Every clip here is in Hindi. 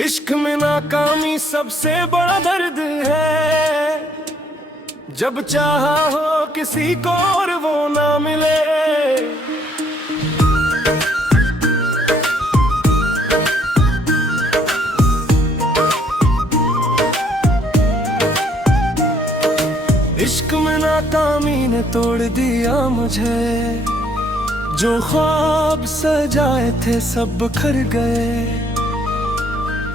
इश्क में नाकामी सबसे बड़ा दर्द है, जब चाहा हो किसी को और वो ना मिले। इश्क में नाकामी ने तोड़ दिया मुझे, जो ख्वाब सजाए थे सब बिखर गए।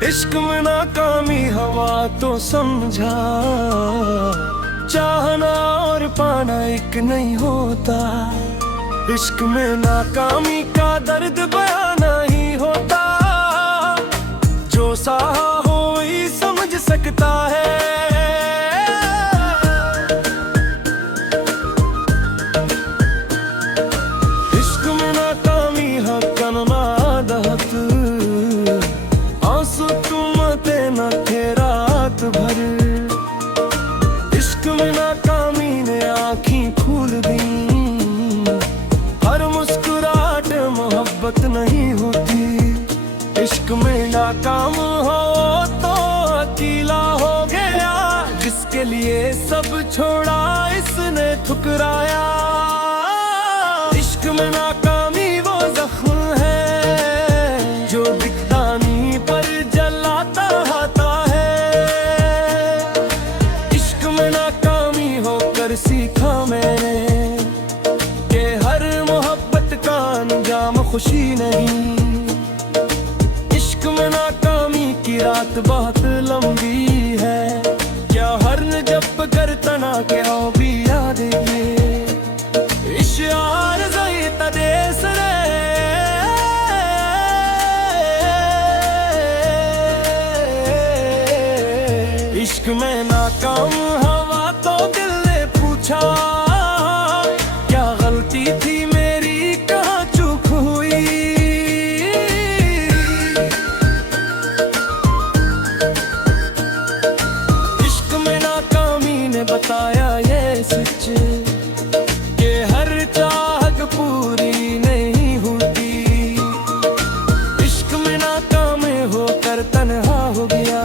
इश्क में नाकामी हवा तो समझा, चाहना और पाना एक नहीं होता। इश्क में नाकामी का दर्द बयां नहीं होता, जो सहा हो वही समझ सकता है। इश्क में नाकामी हकन मादहत, आंसू तुमते न थे रात भर। इश्क में नाकामी ने आँखें खोल दी, हर मुस्कुराहट मोहब्बत नहीं होती। इश्क में नाकाम हो तो अकेला हो गया, जिसके लिए सब छोड़ा इसने ठुकराया। इश्क में नाकामी वो जख्म है, जो दिखता नहीं पर जलाता आता है। इश्क में नाकामी होकर सीखा मैंने, कि हर मोहब्बत का अंजाम खुशी नहीं। इश्क में नाकामी की रात बहुत लंबी है, क्या हर जब करता ना क्या भी याद ये। इश्यार ज़ायत देस रे, इश्क में नाकाम हवा तो दिल ने पूछा, क्या गलती थी मेरी कहाँ चूक हुई। इश्क में नाकामी ने बताया ये सच, कि हर चाहत पूरी नहीं होती। इश्क में नाकाम होकर तन्हा हो गया,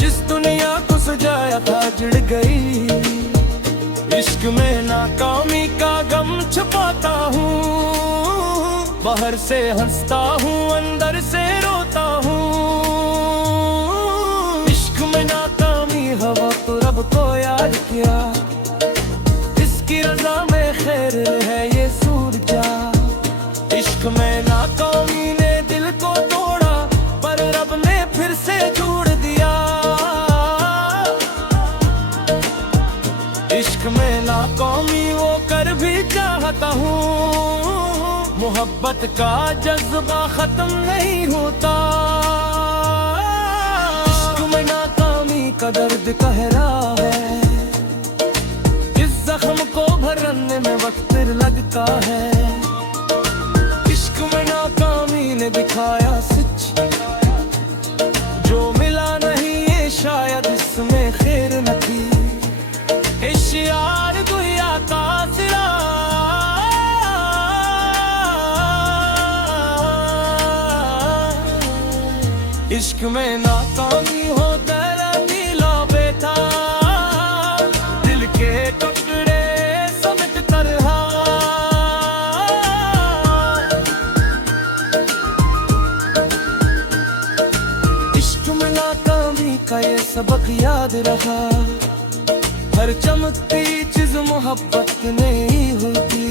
जिस दुनिया को सजाया था जुड़ गई। इश्क में नाकामी का गम छुपाता हूँ, बाहर से हंसता हूँ अंदर से रोता हूँ। इश्क में नाकामी हवा तो रब को याद किया, इसकी रजा में खैर है ये सूरजा। इश्क में नाकामी ने दिल को तोड़ा, पर रब ने फिर से जोड़ दिया। इश्क में नाकामी वो कर भी चाहता हूँ, मोहब्बत का जज्बा खत्म नहीं होता। इश्क में नाकामी का दर्द गहरा है, इस जख्म को भरने में वक्त लगता है। इश्क में नाकामी ने दिखाया सच, जो मिला नहीं ये शायद इसमें खैर न थी। इश्यार गुया तासिरा, इश्क में नाकामी हो तेरा नीला बेटा, दिल के टुकड़े समेत तरहा। इश्क में नाकामी का ये सबक याद रहा, हर चमकती चीज मोहब्बत नहीं होती।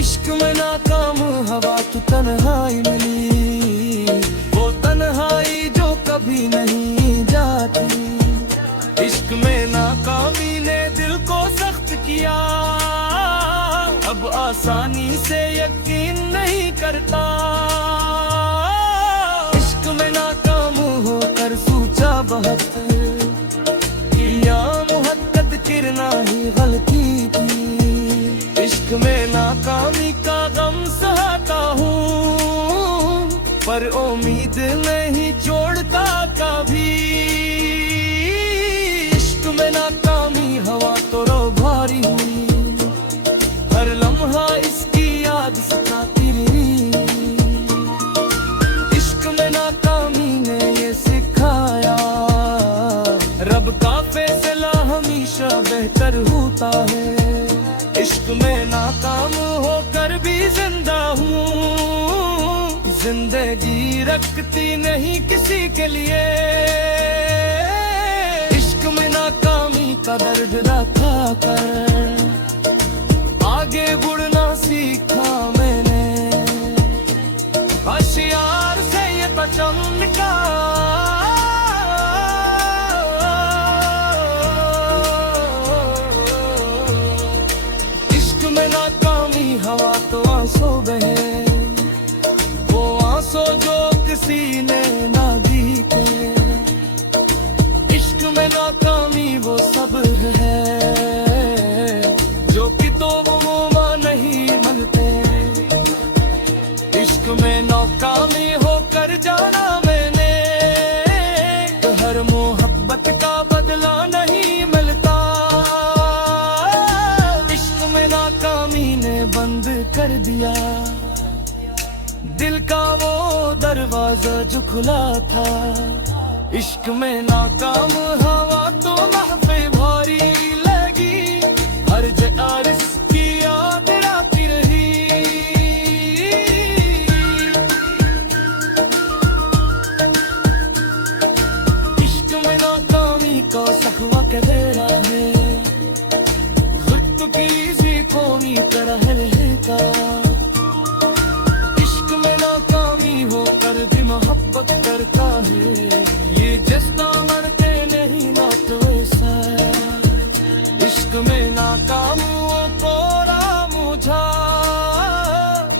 इश्क में नाकाम हवा तो तन्हाई मिली, वो तन्हाई जो कभी नहीं जाती। इश्क में नाकामी ने दिल को सख्त किया, अब आसानी से यकीन नहीं करता। इश्क में नाकाम होकर सोचा बहुत, या मुहद्दत किरना ही गलती थी। इश्क में नाकामी का गम सहता हूँ, पर उम्मीद नहीं जोड़ता कभी। सबका फैसला हमेशा बेहतर होता है। इश्क में नाकाम होकर भी जिंदा हूँ, जिंदगी रखती नहीं किसी के लिए। इश्क में नाकामी का दर्द रखा कर आगे बढ़ना सीखा मैंने। होशियार से ये चमका इश्क में नाकामी हवा तो आंसू बहे, वो आंसू जो किसी ने ना दिखे। इश्क में नाकामी वो सब्र है जो कि तो वो नहीं मनते। इश्क में नाकामी होकर जाना मैंने, तो हर मोहब्बत का बदला नहीं मिलता। इश्क में नाकामी ने बंद कर दिया दिल का वो दरवाजा जो खुला था। इश्क में नाकाम हवा तो महफे भारी लगी, हर जगह इसकी याद आती रही। इश्क में नाकामी का सकवा के देरा है, खुद की सी कौमी तरह का। इश्क में नाकामी होकर भी मोहब्बत करता है, ये जस्ता मरते नहीं ना तो ऐसा। इश्क में नाकाम वो कोरा मुझा,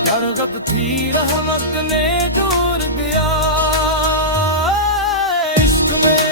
हरकत थी रहमत ने दूर दिया। इश्क में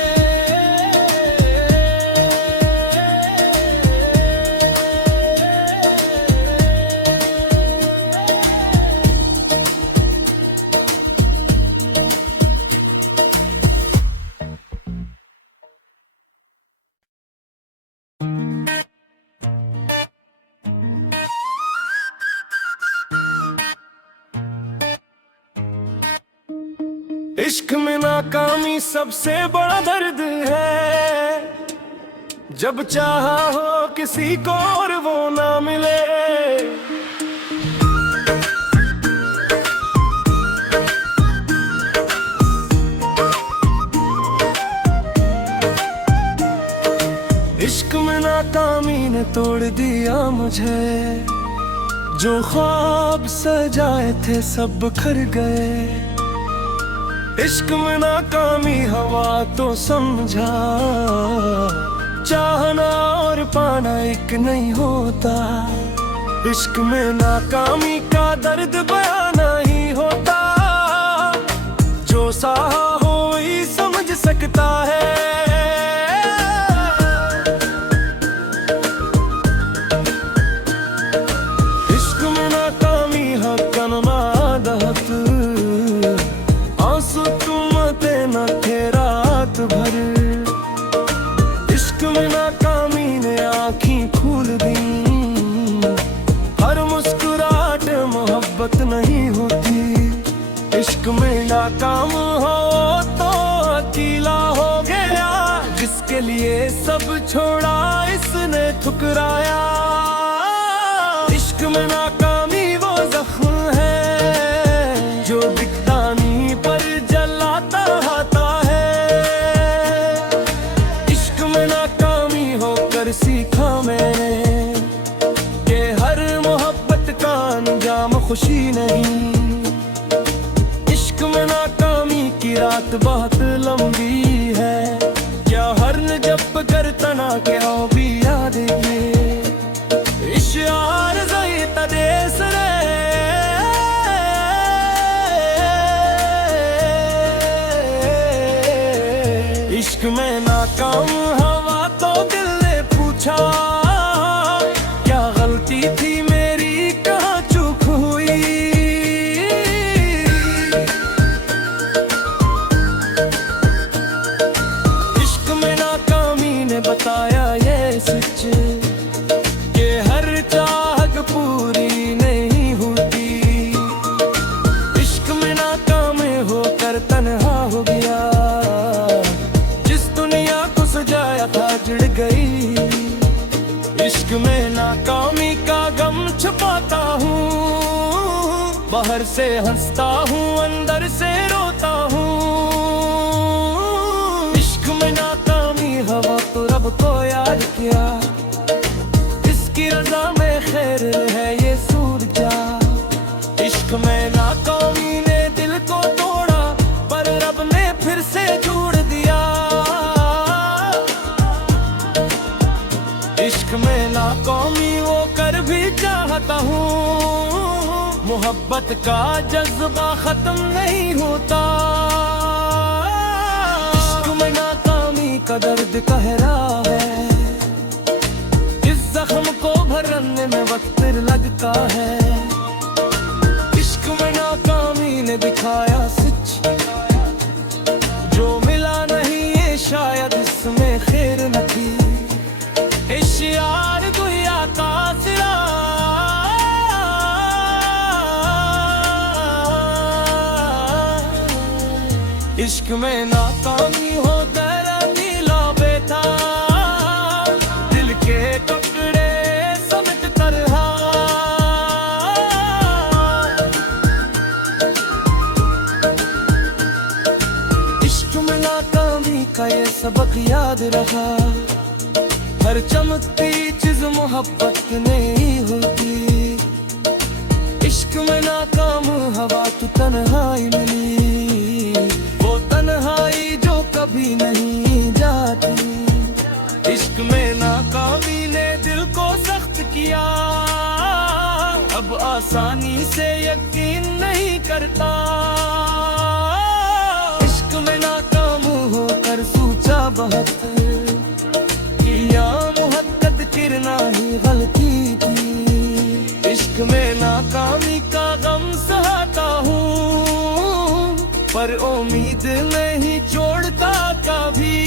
इश्क में नाकामी सबसे बड़ा दर्द है, जब चाहा हो किसी को और वो ना मिले। इश्क में नाकामी ने तोड़ दिया मुझे, जो ख्वाब सजाए थे सब बिखर गए। इश्क में नाकामी हवा तो समझा, चाहना और पाना एक नहीं होता। इश्क में नाकामी का दर्द बयान नहीं होता, जो सहा हो वही समझ सकता है। इश्क में नाकामी हकन मादहत, न थे रात भर। इश्क में नाकामी ने आँखें खोल दी, हर मुस्कुराहट मोहब्बत नहीं होती। इश्क में नाकाम हो तो अकेला हो गया, जिसके लिए सब छोड़ा इसने ठुकराया। इश्क में नाकामी वो जख्म है जो दिखता नहीं पर जलाता है। इश्क में नाकामी होकर सीखा मैंने कि हर मोहब्बत का अंजाम खुशी नहीं। इश्क में नाकामी की रात बहुत लंबी है, क्या हर जब करता ना क्या भी याद ये। इश्यार ज़ायता देस रे, इश्क में नाकाम हवा तो दिल ने पूछा, क्या गलती थी मेरी कहाँ चूक हुई। इश्क में नाकामी ने बताया ये सच कि हर चाहत पूरी नहीं होती। इश्क में नाकाम होकर तन्हा हो गया, जिस दुनिया को सजाया इश्क में नाकामी का गम छुपाता हूँ, बाहर से हंसता हूँ अंदर से रोता हूँ। इश्क में नाकामी हवा तो रब को याद किया, इसकी रजा में खैर है ये सूरजा। इश्क में नाकामी ने दिल को तोड़ा, पर रब ने फिर से जोड़ दिया। इश्क में नाकामी वो कर भी चाहता हूँ, मोहब्बत का जज्बा खत्म नहीं होता। इश्क में नाकामी का दर्द गहरा है, इस जख्म को भरने में वक्त लगता है। इश्क में नाकामी ने दिखाया सच, जो मिला नहीं ये शायद इसमें खैर न थी। इश्यार दुनिया का सिरा, इश्क में नाकामी हो तेरा नीला बेटा, दिल के टुकड़े समेत तरहा। इश्क में नाकामी का ये सबक याद रहा, हर चमकती चीज मोहब्बत नहीं होती। इश्क में नाकाम हवा तो तन्हाई मिली, वो तन्हाई जो कभी नहीं जाती। इश्क में नाकामी ने दिल को सख्त किया, अब आसानी से यकीन नहीं करता। इश्क में नाकाम होकर सोचा बहुत, किरना ही गलती थी। इश्क में नाकामी का गम सहता हूँ, पर उम्मीद नहीं छोड़ता कभी।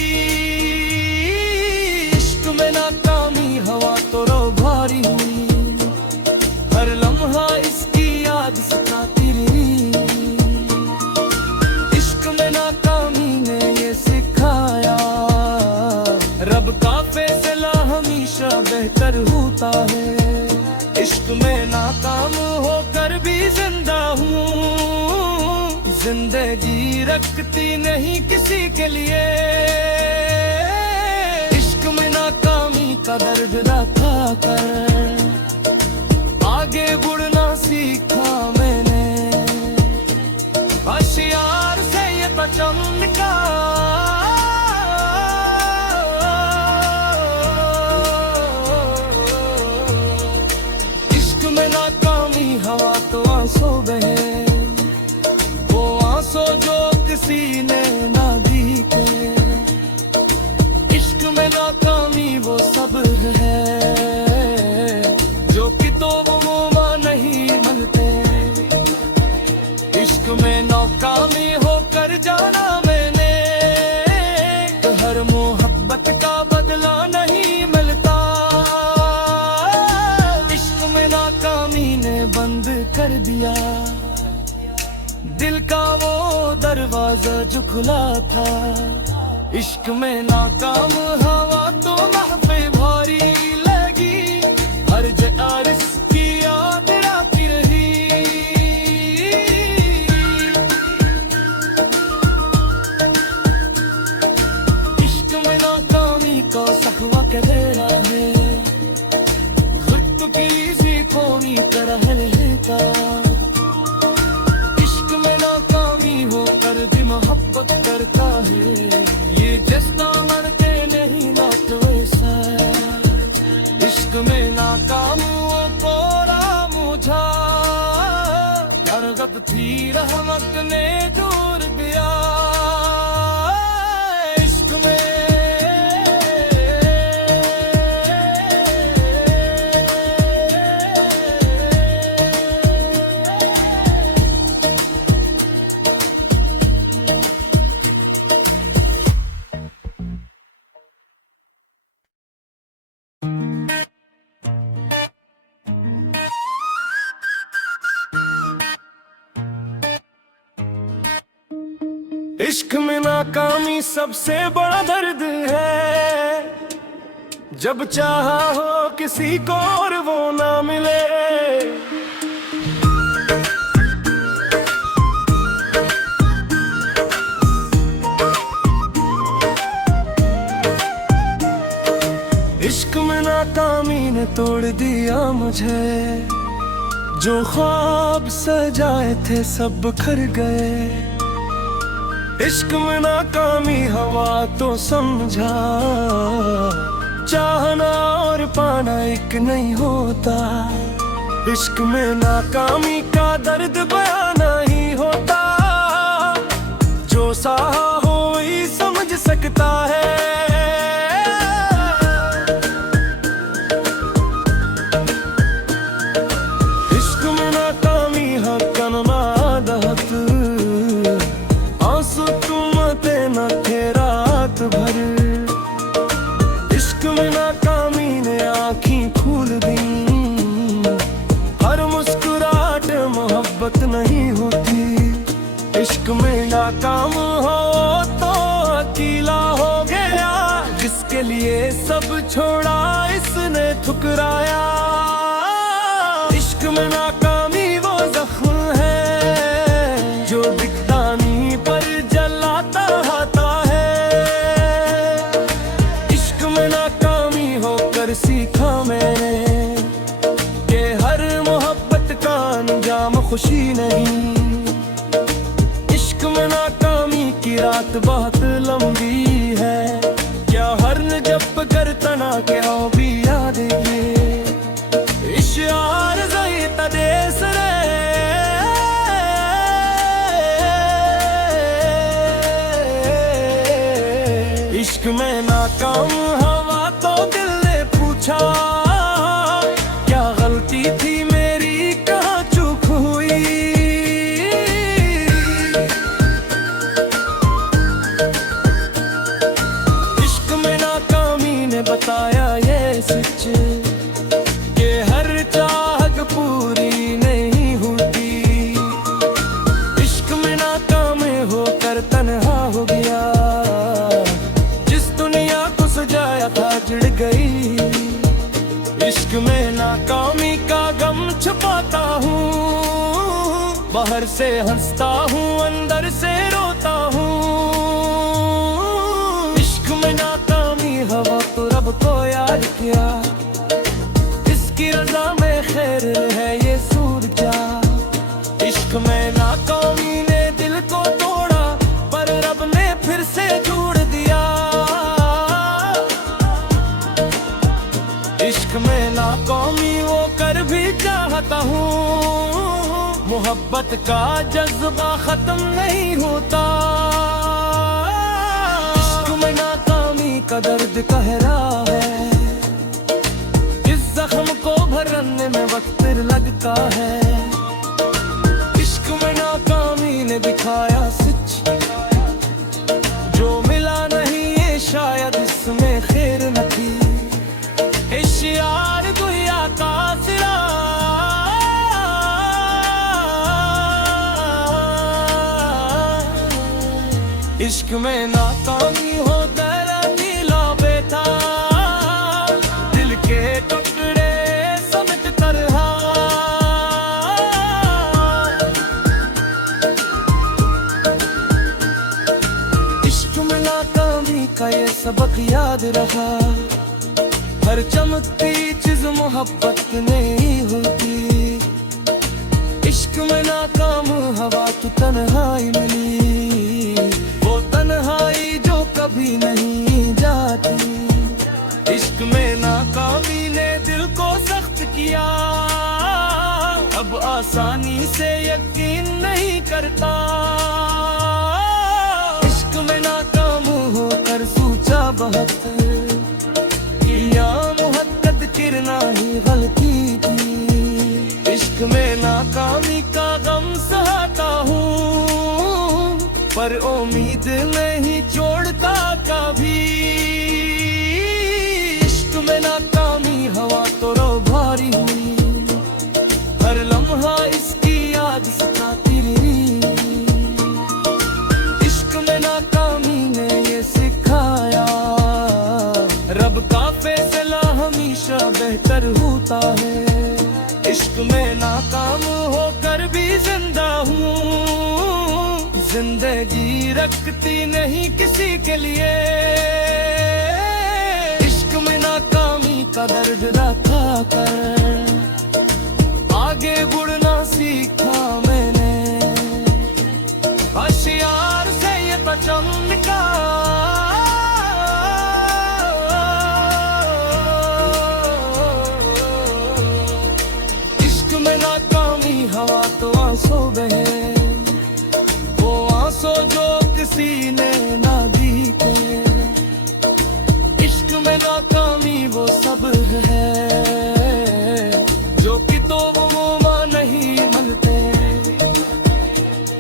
इश्क में नाकामी हवा तो रो भारी हुई, हर लम्हा इसकी याद सताती रही। इश्क में नाकामी ने ये सिखाया, रब का फैसला हमेशा बेहतर होता है। इश्क में नाकाम होकर भी जिंदा हूँ, जिंदगी रखती नहीं किसी के लिए। इश्क में नाकामी का दर्द रखा कर, आगे बढ़ना सीखा मैंने। होशियार से ये तो चमका, हवा तो आंसू बहे, वो आंसू जो किसी ने ना दिखे। इश्क में नाकामी वो सब्र है, जो कि तो वो नहीं मिलते। इश्क में नाकामी होकर जाना मैंने, तो हर मोहब्बत का बदला नहीं मिलता। बंद कर दिया दिल का वो दरवाजा जो खुला था। इश्क में नाकाम हवा तो महफिल भारी लगी, हर जगह इसकी याद आती रही। इश्क में नाकामी का सखवा कहरा है, कोनी तरह रहता। इश्क में नाकामी होकर भी मोहब्बत करता है, ये जस्ता मरते नहीं लौट वैसा। इश्क में नाकाम वो कोरा मुझा, हरकत थी रहमत ने दूर दिया। इश्क में नाकामी सबसे बड़ा दर्द है, जब चाहा हो किसी को और वो ना मिले। इश्क में नाकामी ने तोड़ दिया मुझे, जो ख्वाब सजाए थे सब बिखर गए। इश्क में नाकामी हवा तो समझा, चाहना और पाना एक नहीं होता। इश्क में नाकामी का दर्द बयां नहीं होता, जो सहा हो ही समझ सकता है। इश्क में नाकामी ने आँखें खोल दी, हर मुस्कुराहट मोहब्बत नहीं होती। इश्क में नाकाम हो तो अकेला हो गया, जिसके लिए सब छोड़ा इसने ठुकराया। इश्क में नाकामी वो जख्म है जो दिखता नहीं पर जलाता है। इश्क में नाकामी होकर सीखा मैंने कि हर मोहब्बत का अंजाम खुशी नहीं। इश्क में नाकामी की रात बहुत लंबी है, क्या हर न जब कर तना के आओ भी याद ये। इश्यार ज़ायत देस रे, इश्क में नाकाम हवा तो दिल ने पूछा, क्या गलती थी मेरी कहाँ चूक हुई। इश्क में नाकामी ने बताया ये सच कि हर चाहत पूरी नहीं होती। इश्क में नाकाम होकर तन्हा हो गया, जुड़ गई। इश्क में नाकामी का गम छुपाता हूँ, बाहर से हंसता हूँ अंदर से रोता हूँ। इश्क में नाकामी हवा तो रब को याद किया, इसकी रजा में खैर है ये सूरजा। इश्क में नाकामी ने दिल को तोड़ा, पर रब ने फिर से जोड़ दिया। इश्क में नाकामी वो कर भी चाहता हूँ, मोहब्बत का जज्बा खत्म नहीं होता। इश्क में नाकामी का दर्द गहरा है, इस जख्म को भरने में वक्त लगता है। इश्क में नाकामी ने दिखाया सच, जो मिला नहीं ये शायद इसमें खैर न थी। इश्यार दुनिया का सिरा, इश्क में नाकामी हो तेरा नीला बेटा, दिल के टुकड़े समेट तरहा। इश्क में नाकामी का ये सबक याद रहा, हर चमकती चीज मोहब्बत नहीं होती। इश्क में नाकाम हवा तो तन्हाई मिली, वो तन्हाई जो कभी नहीं जाती। इश्क में नाकामी ने दिल को सख्त किया, अब आसानी से यकीन नहीं करता। इश्क में नाकाम होकर सोचा बहुत, या मुहब्बत किरना ही गलती थी। इश्क में नाकामी का गम सहता हूँ, पर उम्मीद नहीं जोड़ता कभी। इश्क में नाकामी हवा तो रो भारी हुई, हर लम्हा इसकी याद सताती रही। इश्क में नाकामी ने ये सिखाया, रब का फैसला हमेशा बेहतर होता है। इश्क में नाकाम होकर भी जिंदा हूँ, जिंदगी रखती नहीं किसी के लिए। इश्क में नाकामी का दर्द रखा कर आगे बढ़ना सीखा मैंने। होशियार से ये तो चमका, इश्क में नाकामी हवा तो आंसू बहे, वो आंसू जो किसी ने ना दिखे। इश्क में नाकामी वो सब है जो कि तो नहीं मिलते।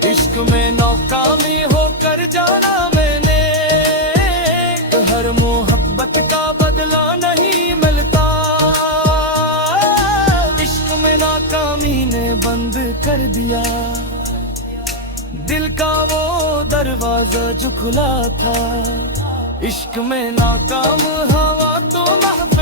इश्क में नाकामी होकर जाना मैंने, तो हर मोहब्बत का बदला नहीं मिलता। इश्क में नाकामी ने बंद कर दिया दिल का वो दरवाजा जो खुला था। इश्क में नाकाम हवा तो महबूब